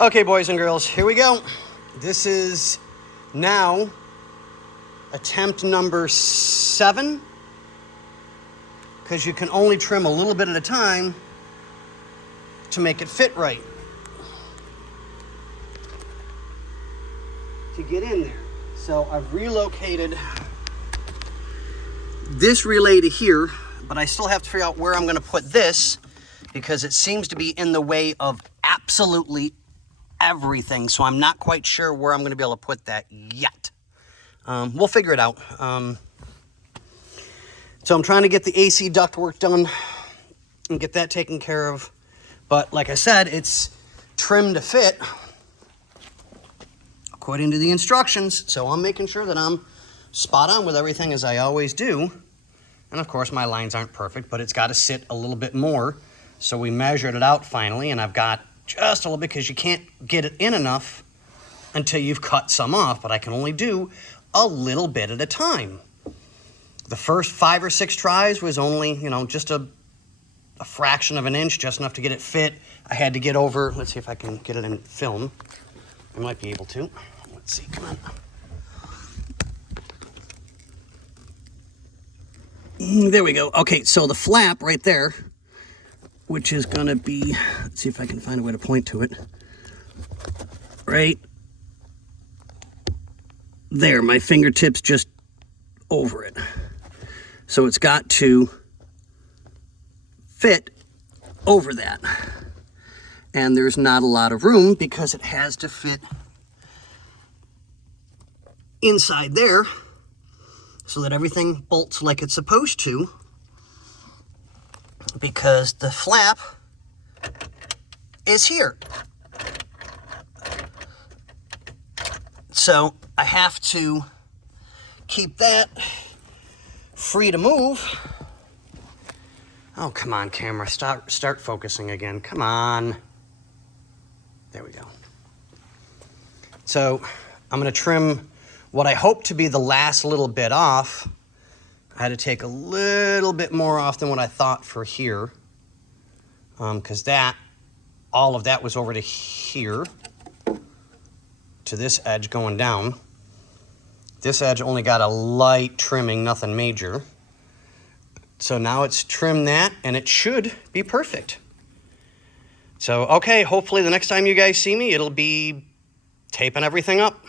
Okay, boys and girls, here we go. This is now attempt number 7, because you can only trim a little bit at a time to make it fit right. To get in there. So I've relocated this relay to here, but I still have to figure out where I'm going to put this because it seems to be in the way of absolutely everything. So I'm not quite sure where I'm going to be able to put that yet. We'll figure it out. So I'm trying to get the AC duct work done and get that taken care of. But like I said, it's trimmed to fit according to the instructions. So I'm making sure that I'm spot on with everything as I always do. And of course my lines aren't perfect, but it's got to sit a little bit more. So we measured it out finally, and I've got just a little bit because you can't get it in enough until you've cut some off, but I can only do a little bit at a time. The first 5 or 6 tries was only, just a fraction of an inch, just enough to get it fit. I had to get over, let's see if I can get it in film. I might be able to. Let's see, come on. There we go. Okay, so the flap right there, which is gonna be, let's see if I can find a way to point to it. Right there, my fingertips just over it. So it's got to fit over that. And there's not a lot of room because it has to fit inside there so that everything bolts like it's supposed to, because the flap is here. So I have to keep that free to move. Oh, come on, camera. Start focusing again. Come on. There we go. So I'm going to trim what I hope to be the last little bit off. I had to take a little bit more off than what I thought for here, because all of that was over to here, to this edge going down. This edge only got a light trimming, nothing major. So now it's trimmed that, and it should be perfect. So, okay, hopefully the next time you guys see me, it'll be taping everything up.